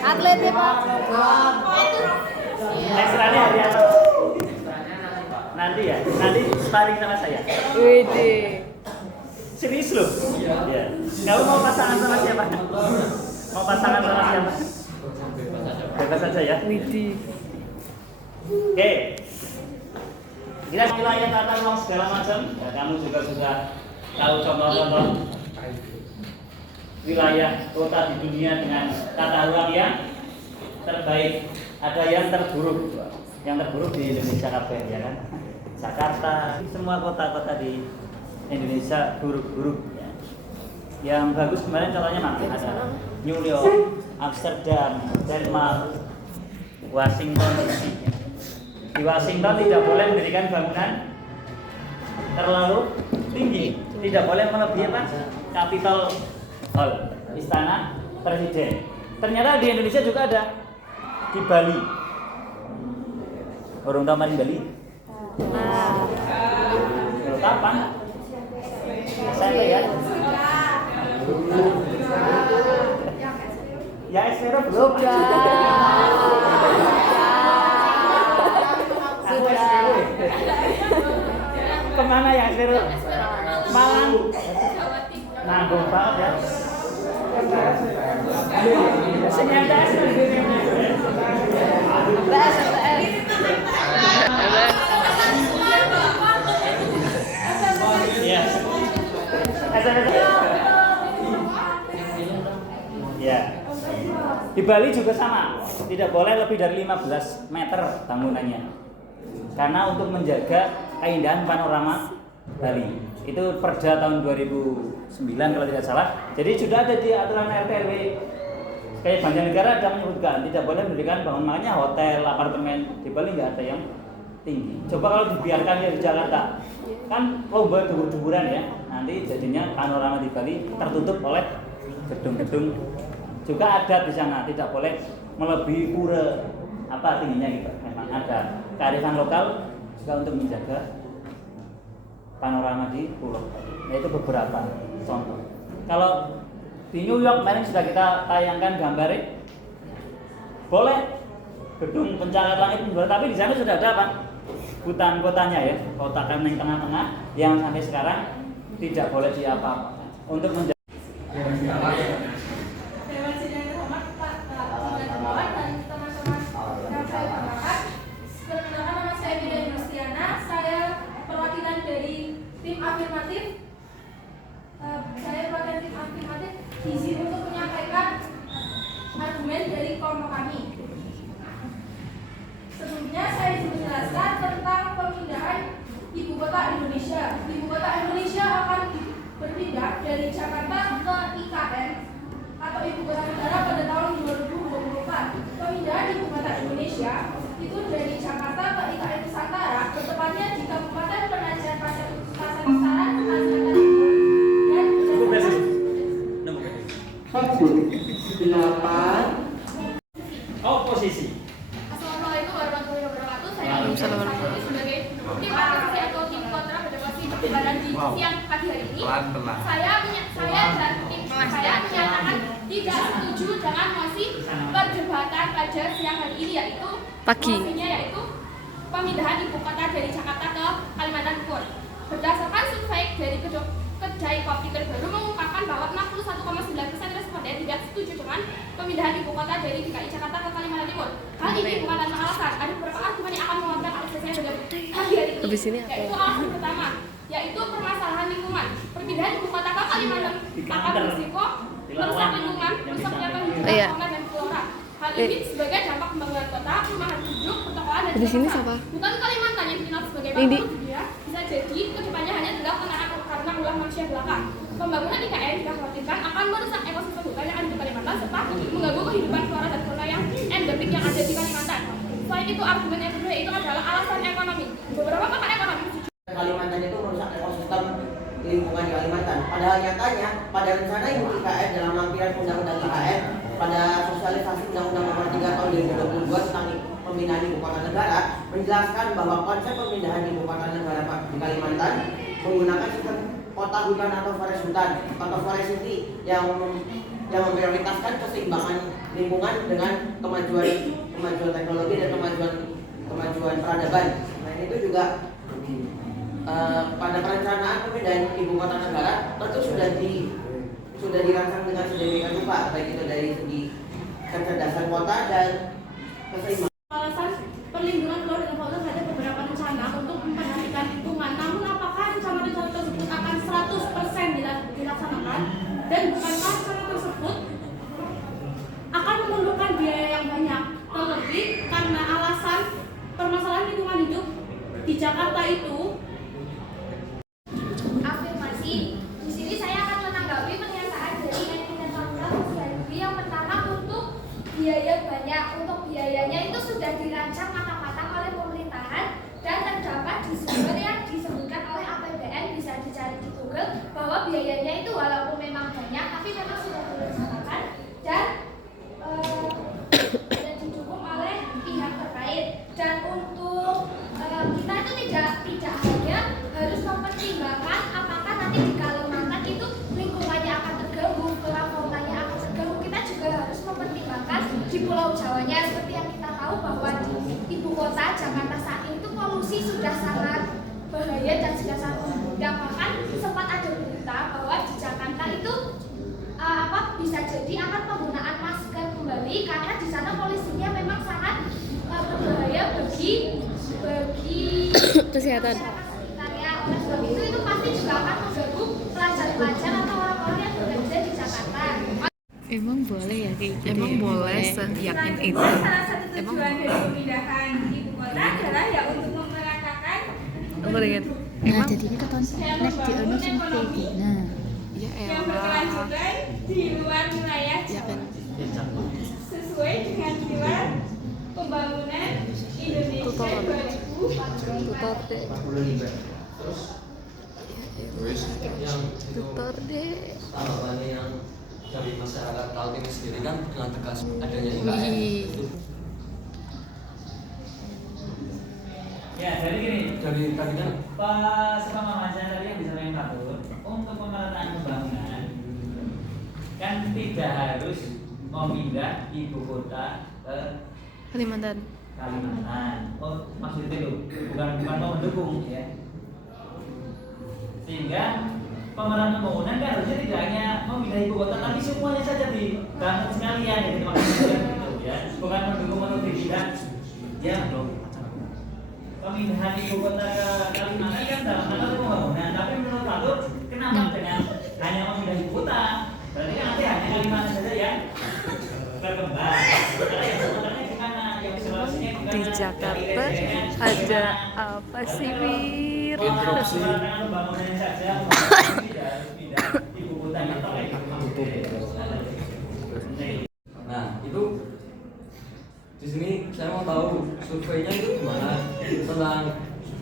Atlet ya Pak. Ekstranya hari apa? Nanti ya, nanti sparring sama saya. Widih. Serius loh? Iya. Kamu mau pasangan sama siapa? Mau pasangan sama siapa? Bebas saja ya. Widih. Oke. Kita wilayah tata ruang segala macam. Ya, kamu juga sudah tahu contoh-contoh wilayah kota di dunia dengan tata ruang yang terbaik. Ada yang terburuk. Yang terburuk di Indonesia kabeh ya kan. Jakarta, semua kota-kota di Indonesia buruk-buruk ya. Yang bagus kemarin contohnya mana? Ada New York, Amsterdam, Denmark, Washington DC. Di Washington tidak boleh mendirikan bangunan terlalu tinggi, tidak boleh melebihi apa? Capitol Hall, Istana Presiden. Ternyata di Indonesia juga ada di Bali. Orang tahu main Bali? Kapan? Saya lihat. Ya SPR belum. Kemana ya SPR? Malang. Nanggung banget ya. Senyata Ya. Di Bali juga sama, tidak boleh lebih dari 15 meter bangunannya. Karena untuk menjaga keindahan panorama Bali. Itu Perda tahun 2009 kalau tidak salah. Jadi sudah ada di aturan RT RW. Kayak Banjarnegara ada menyebutkan tidak boleh mendirikan bangunan, makanya hotel, apartemen di Bali nggak ada yang tinggi. Coba kalau dibiarkan ya di Jakarta, kan lomba dubur-duburan ya. Nanti jadinya panorama di Bali tertutup oleh gedung-gedung. Juga ada di sana, tidak boleh melebihi pura apa tingginya gitu. Memang ada kearifan lokal juga untuk menjaga panorama di pulau. Yaitu beberapa contoh. Kalau di New York kemarin sudah kita tayangkan gambarnya. Boleh gedung pencakar langit, tapi di sana sudah ada apa? Hutan kotanya ya, kota Kening tengah-tengah yang sampai sekarang tidak boleh diapa-apa untuk menjaga. Izin untuk menyampaikan argumen dari kelompok kami. Sebelumnya saya ingin menjelaskan tentang pemindahan ibu kota Indonesia. Ibu kota Indonesia akan berpindah dari Jakarta ke IKN atau ibu kota negara pada tahun 2024. Pemindahan ibu kota Indonesia itu dari Jakarta ke IKN Nusantara, bertepatnya di Kabupaten Penajam Pasar Utara, Kalimantan Timur. Dan Oposisi. Assalamualaikum warahmatullahi wabarakatuh. Saya sebagai tim advokasi atau tim kontra pada perdebatan di siang pagi hari ini. Saya dan tim saya menyatakan tidak setuju dengan mosi perdebatan pada siang hari ini, yaitu mosinya yaitu pemindahan ibu kota dari Jakarta ke Kalimantan Timur. Berdasarkan survei dari Kedai Kopi terbaru mengungkapkan bahwa 61,9% responden tidak setuju dengan pemindahan ibu kota dari DKI Jakarta ke Kalimantan Timur. Hal ini bukan tanpa alasan. Ada beberapa argumen yang akan menguatkan alasannya pada pagi hari ini. Yaitu alasan pertama, yaitu permasalahan lingkungan. Perpindahan ibu kota ke Kalimantan akan berisiko merusak lingkungan, rusak kehidupan fauna dan flora. Hal ini sebagai dampak pembangunan kota, perumahan penduduk, pertokoan dan jalan. Bukan Kalimantan yang dikenal sebagai makhluk dunia bisa jadi kedepannya hanya dilakukan karena ulah manusia belaka. Pembangunan IKN dikhawatirkan akan merusak ekosistem hutan yang ada di Kalimantan serta mengganggu kehidupan flora dan fauna yang endemik yang ada di Kalimantan. Selain itu, argumen yang kedua itu adalah alasan ekonomi. Beberapa pakar ekonomi Kalimantan itu merusak ekosistem lingkungan di Kalimantan. Padahal nyatanya pada rencana induk IKN dalam lampiran undang-undang IKN pada sosialisasi Undang-Undang Nomor 3 Tahun 2022 tentang pemindahan ibu kota negara menjelaskan bahwa konsep pemindahan ibu kota negara di Kalimantan menggunakan sistem kota hutan atau forest hutan atau forest city yang memprioritaskan keseimbangan lingkungan dengan kemajuan teknologi dan kemajuan peradaban. Nah itu juga pada perencanaan pemindahan ibu kota negara tentu sudah dirancang dengan sedemikian rupa, baik itu dari segi kecerdasan kota dan keseimbangan. Alasan perlindungan flora dan fauna ada beberapa rencana untuk memperhatikan lingkungan. Namun apakah rencana-rencana tersebut akan 100% dilaksanakan, dan bukankah rencana tersebut akan memerlukan biaya yang banyak, terlebih karena alasan permasalahan lingkungan hidup di Jakarta itu. Afirmasi. Di sini saya akan menanggapi pernyataan dari Etienne Fakultas yang pertama, untuk biaya banyak. Untuk biayanya itu sudah dirancang matang-matang oleh pemerintahan dan terdapat di sumber yang disebutkan oleh APBN, bisa dicari di Google, bahwa biayanya itu walaupun memang banyak tapi memang sudah direncanakan dan didukung oleh pihak terkait. Dan untuk kita itu tidak hanya harus mempertimbangkan apakah nanti di Kalimantan itu lingkungannya akan terganggu, flora faunanya akan terganggu, kita juga harus mempertimbangkan di Pulau Jawanya. Seperti yang kita tahu bahwa di ibu kota Jakarta saat ini itu polusi sudah sangat bahaya dan sudah sangat mengundang. Bahkan sempat ada berita bahwa di Jakarta itu bisa jadi akan penggunaan masker kembali karena di sana polusinya memang sangat berbahaya bagi kesehatan. Sekitarnya. Oleh sebab itu pasti juga akan mengganggu pelajar-pelajar atau orang-orang yang bekerja di Jakarta. Emang boleh ya kayak gitu? Emang ya? boleh seyakin itu. Salah satu Emang tujuan dari pemindahan ibu kota adalah ya untuk memeratakan aku ingat. Nah, Emang jadi ini kapan nek di ono sing kayak gini. Nah, ya yang elah. berkelanjutan di luar wilayah Ya kan. sesuai dengan pilar pembangunan Indonesia 2045. Tutor deh. Tutor deh. Tanggapannya yang dari masyarakat Kaltim sendiri kan dengan tegas adanya IKN Wih. itu Ya, jadi gini, dari tadi kan Pemanasan tadi yang disampaikan Pak Tur, untuk pemerataan pembangunan kan tidak harus memindah ibu kota ke Kalimantan. Kalimantan. Oh, maksudnya itu bukan mau mendukung ya. Sehingga pemerataan pembangunan kan harusnya tidak hanya memindah ibu kota, tapi semuanya saja dibangun sekalian ya, maksudnya gitu ya. Bukan mendukung atau tidak. Ya, dong. Pemindahan ibu kota ke Kalimantan kan dalam rangka pembangunan, tapi menurut Pak Tur, kenapa dengan hanya memindah ibu kota? Berarti kan nanti hanya Kalimantan saja yang berkembang. Karena yang sebenarnya gimana? Yang Sulawesinya gimana? Di Jakarta ada apa sih, Wir? Interupsi. Pembangunan saja, pembangunan tidak harus pindah ibu kotanya atau kayak gitu. nah itu di sini saya mau tahu surveinya itu gimana tentang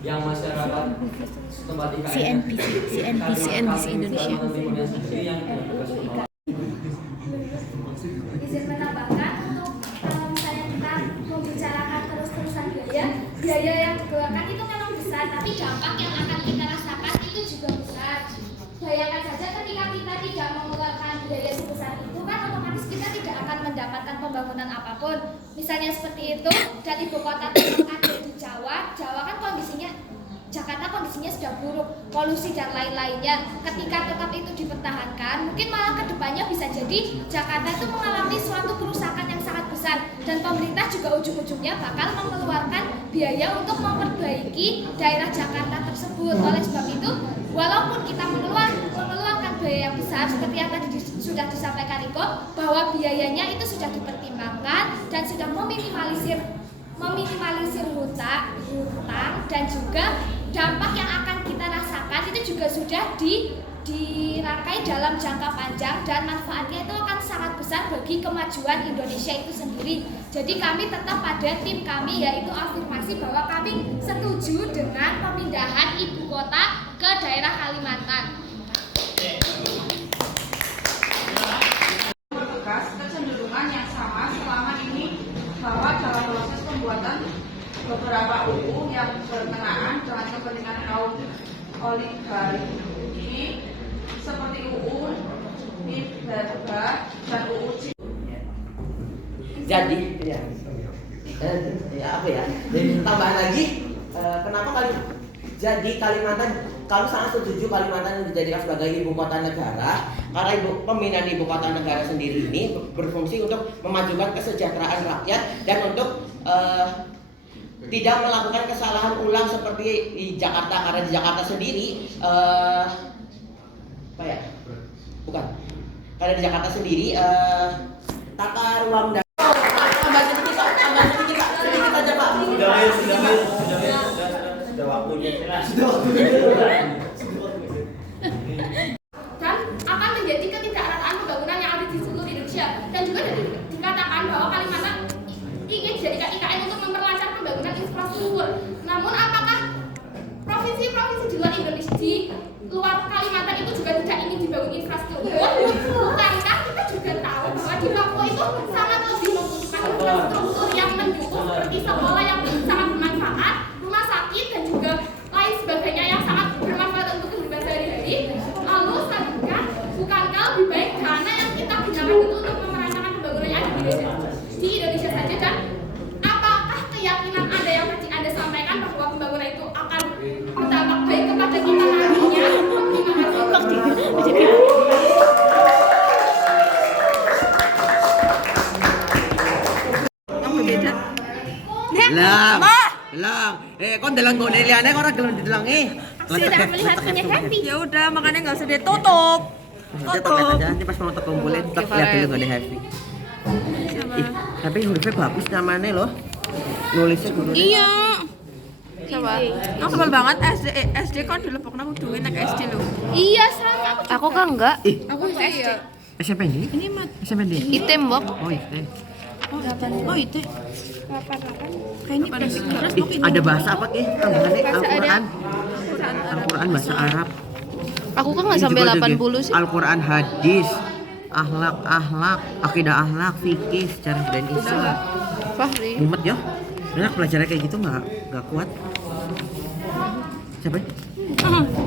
yang masyarakat tempat IKN CNBC Indonesia. Timurnya sendiri yang dengan tugas penolakan. Izin menambahkan, untuk misalnya kita membicarakan terus-terusan biaya yang dikeluarkan itu memang besar, tapi dampak yang akan kita rasakan itu juga besar. Bayangkan saja ketika kita tidak mengeluarkan biaya sebesar itu kan otomatis kita tidak akan mendapatkan pembangunan apapun. Misalnya seperti itu, dan ibu kota tempat ada di Jawa kan Jakarta kondisinya sudah buruk, polusi dan lain-lainnya. Ketika tetap itu dipertahankan, mungkin malah kedepannya bisa jadi Jakarta itu mengalami suatu kerusakan yang sangat besar, dan pemerintah juga ujung-ujungnya bakal mengeluarkan biaya untuk memperbaiki daerah Jakarta tersebut. Oleh sebab itu, walaupun kita mengeluarkan biaya yang besar seperti yang tadi sudah disampaikan Iko, bahwa biayanya itu sudah dipertimbangkan dan sudah meminimalisir hutang dan juga dampak yang akan kita rasakan itu juga sudah dirangkai dalam jangka panjang, dan manfaatnya itu akan sangat besar bagi kemajuan Indonesia itu sendiri. Jadi kami tetap pada tim kami, yaitu afirmasi bahwa kami setuju dengan pemindahan ibu kota ke daerah Kalimantan. Bertugas kecenderungan yang sama selama ini bahwa dalam proses pembuatan beberapa UU yang berkenaan dengan kepentingan kaum oligarki seperti UU Minerba dan UU Jadi, ya, apa ya? Jadi tambahan lagi, kenapa jadi Kalimantan, kami sangat setuju Kalimantan dijadikan sebagai ibu kota negara karena pemindahan ibu kota negara sendiri ini berfungsi untuk memajukan kesejahteraan rakyat dan untuk tidak melakukan kesalahan ulang seperti di Jakarta, karena di Jakarta sendiri apa ya? Bukan. Karena di Jakarta sendiri tata ruang dan tambah sedikit aja Pak. Sudah waktunya jelas. dan akan menjadi ketidakrataan pembangunan yang ada di seluruh Indonesia. Dan juga dikatakan bahwa Kalimantan ingin dijadikan IKN untuk memperlancar pembangunan infrastruktur. Namun apakah provinsi-provinsi di luar Indonesia, di luar Kalimantan itu juga tidak ingin dibangun infrastruktur? Bukankah kita juga tahu bahwa di Papua itu sangat lebih membutuhkan infrastruktur yang mendukung seperti sekolah yang sangat bermanfaat, rumah sakit dan juga lain sebagainya yang sangat bermanfaat untuk kehidupan sehari-hari. Lalu selanjutnya, bukankah lebih baik dana yang kita gunakan itu untuk memerankan pembangunan yang ada di Indonesia saja? Dan apakah keyakinan Anda yang tadi Anda sampaikan bahwa pembangunan itu akan berdampak baik kepada kita nantinya? Terima kasih. Lang. Kon dalang ngone liane kok ora gelem didelangi. Sudah melihatnya happy. Ya udah, makanya nggak usah ditutup. Tutup aja nanti pas mau terkumpulin tak lihat dulu ngone happy. Tapi hurufnya bagus namanya loh. Nulisnya kudu. Iya. Coba. Aku sebel banget SD kan dilebokna kudu enak SD lo. Iya, sama Aku kan enggak. aku SD. SMP ini? Ini SMP ini. Item mbok. Oh iya. Oh itu. Kayaknya terus Ada bahasa apa ki? Tambahannya Al-Quran. Al-Quran bahasa Arab. Aku kan nggak sampai 80 sih. Al-Quran hadis, akhlak, akidah akhlak, fikih, sejarah dan Islam. Fahri. Mumet ya. Enak belajarnya kayak gitu nggak kuat. Siapa?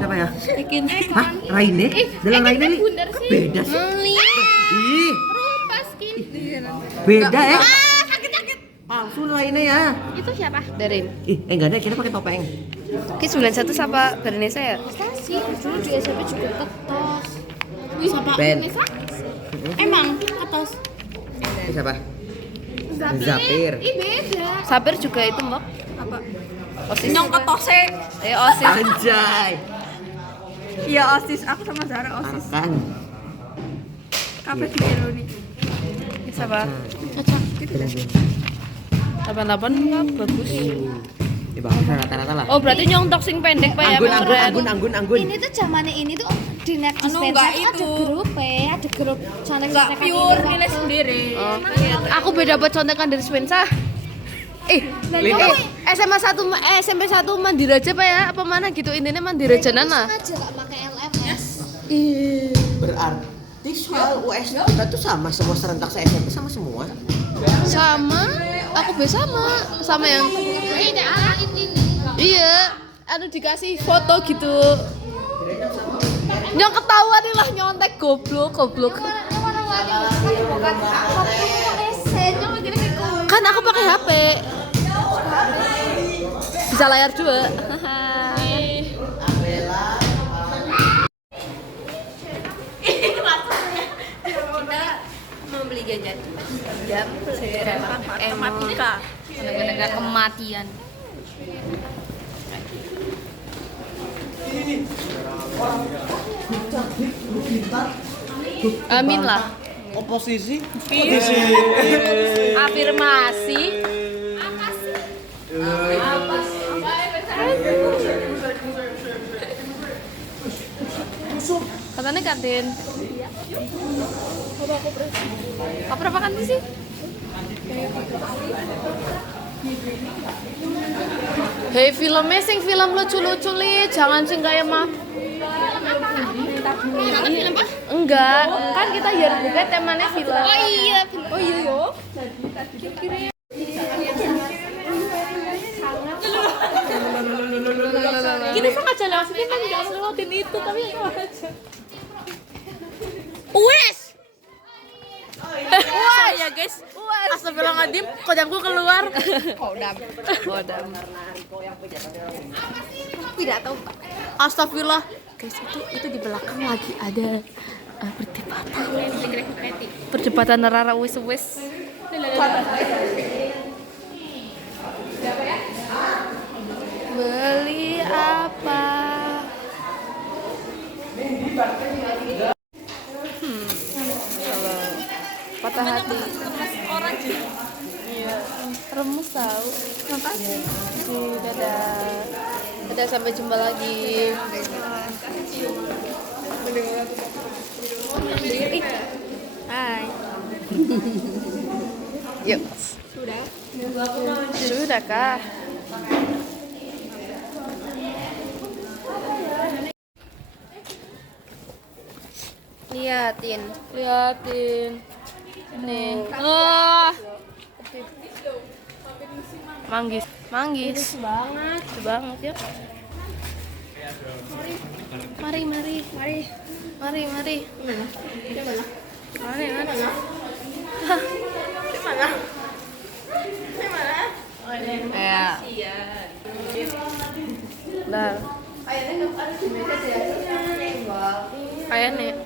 Siapa ya? Bikin. Hah? Raine? Dalam Raine nih? bundar sih. Beda sih. Ih, Rumpas skin. beda ya. Palsu Raine ya. Itu siapa? Darin. Enggak ada, kita pakai topeng. Ki 91 siapa? Vanessa ya? Stasi. Dulu di SMP juga ketos. Siapa? Ben. Vanessa? Emang ketos. Siapa? Zapir. Ih beda. Sabir juga itu mbok. Apa? OSIS. Nyong ketose. OSIS. Anjay. Iya OSIS, aku sama Zara OSIS. Akan. Kabeh ditiru nih. Siapa? Cocok. 88 enggak bagus. Ya bagus rata-rata lah. Oh, berarti nyontok sing pendek Pak ya, keren. Anggun. Ini tuh zamannya ini tuh di net Anu, dispenser enggak tuh ada itu. grup ada grup Enggak contek-contekan pure, ini. nilai sendiri. Oh, aku beda buat contekan dari Spensa. SMA 1 SMP 1 Mandiraja Pak ya? Apa mana gitu intinya Mandiraja Nana. Sengaja gak pakai LMS. Berarti soal US kita tuh sama semua serentak se-SMP sama semua. Sama, aku sama yang Beda ini. iya, anu dikasih foto gitu. Nyong ketahuan nih lah nyontek goblok. Kan aku pakai HP. Bisa layar juga. Mau beli jajan. Jam Matematika. bener-bener kematian. Amin lah. Oposisi. Afirmasi. Apa sih? Katanya kantin. Apa berapa kantin sih? Hei filmnya sing film lucu-lucu li, jangan sing kayak mah. Film apa? Enggak, kan kita biar buka temanya film. Oh iya, yo. Kita sengaja lewat sini kan nggak harus lewatin itu tapi ya aja. Wes. Wah ya guys. Astagfirullahaladzim, kodamku keluar. Kodam. Tidak tahu. Astagfirullah. Guys, itu di belakang lagi ada perdebatan Rara wis. Beli apa? Patah hati. Orang iya. Remus tahu. Makasih. Dadah sampai jumpa lagi. Hai. Yuk. Sudah kah? Liatin. Nih. Manggis banget ya. Mari. Ya. Nah. Kayaknya kasih. Kayaknya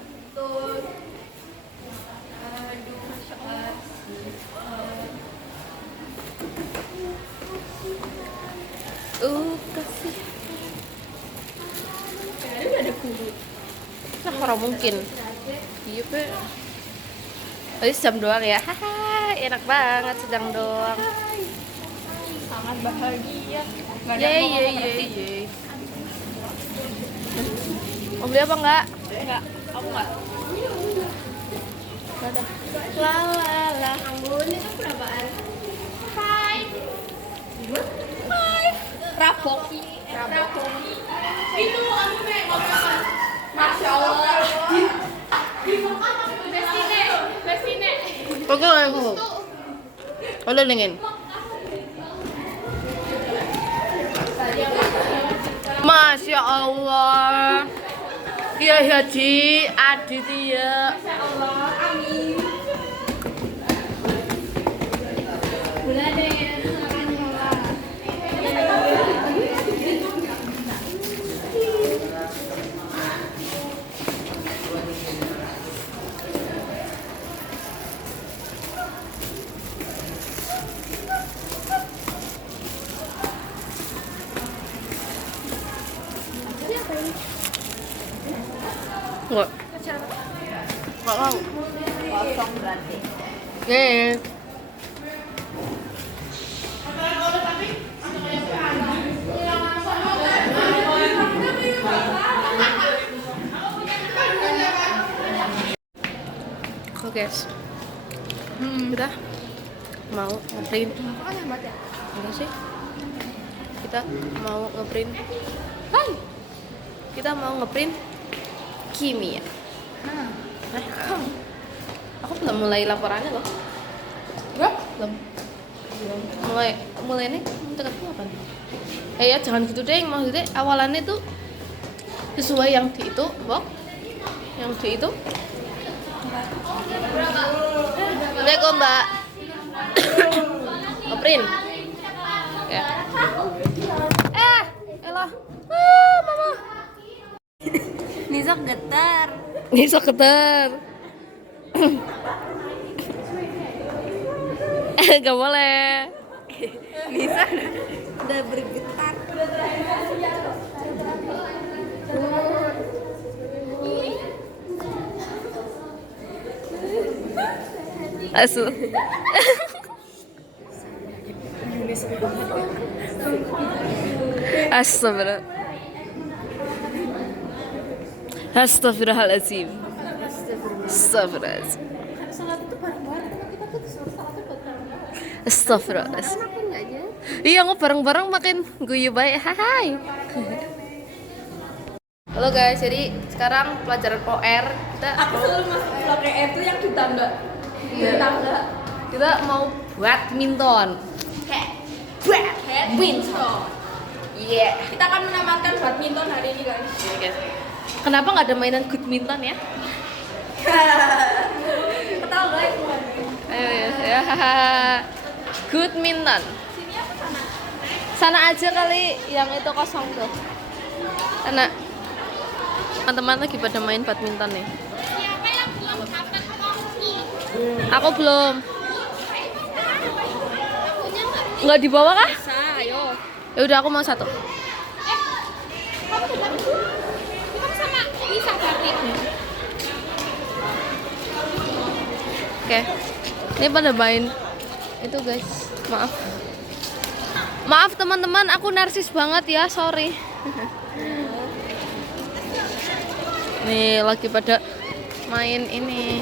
ada guru. Nah, orang mungkin. Iya, Pe. Tadi sejam doang ya. Haha, enak banget sejam doang. Sangat bahagia. Yeay. Mau beli apa enggak? Enggak, aku enggak. Enggak ada. La. Anggun itu berapaan? Rapoki. Itu anu nek ngomong. Masya Allah. Bestine. Pokoknya udah dingin. Masya Allah. Kiai Haji Aditya. Masya Allah, amin. Boleh deh. Enggak mau. Kosong berarti. Oke guys, kita mau ngeprint. Enggak sih? Kita mau ngeprint. Kita mau ngeprint kimia. Aku belum mulai laporannya loh. Belum. Mulai nih dekatku apa? Ya jangan gitu deh, maksudnya awalannya tuh sesuai yang di itu, Bok. Yang di itu. Assalamualaikum, Mbak. Ngeprint. Ya. Elah. Mama. Nisa getar. Gak boleh. Nisa udah bergetar. Asu. Astagfirullahaladzim. Astagfirullahaladzim. Astagfirullahaladzim. Iya, nggak bareng-bareng makin guyu baik. Hai. Halo guys, jadi sekarang pelajaran OR kita. Aku selalu masuk vlog ER itu yang di tangga. Di tangga. Kita mau badminton. Badminton. Iya. Kita akan menamatkan badminton hari ini guys. Oke. Kenapa nggak ada mainan badminton ya? Ketawa guys. Ayo ya. Badminton. Sini apa sana? Sana aja kali, yang itu kosong tuh. Sana. Teman-teman lagi pada main badminton nih. Siapa yang belum dapat kopi? Aku belum. Nggak dibawa kah? Bisa, ayo. Ya udah aku mau satu. Kamu udah dapat? Kamu sama Lisa berarti. Oke. Ini pada main itu guys. Maaf. Maaf teman-teman, aku narsis banget ya, sorry. Nih lagi pada main ini.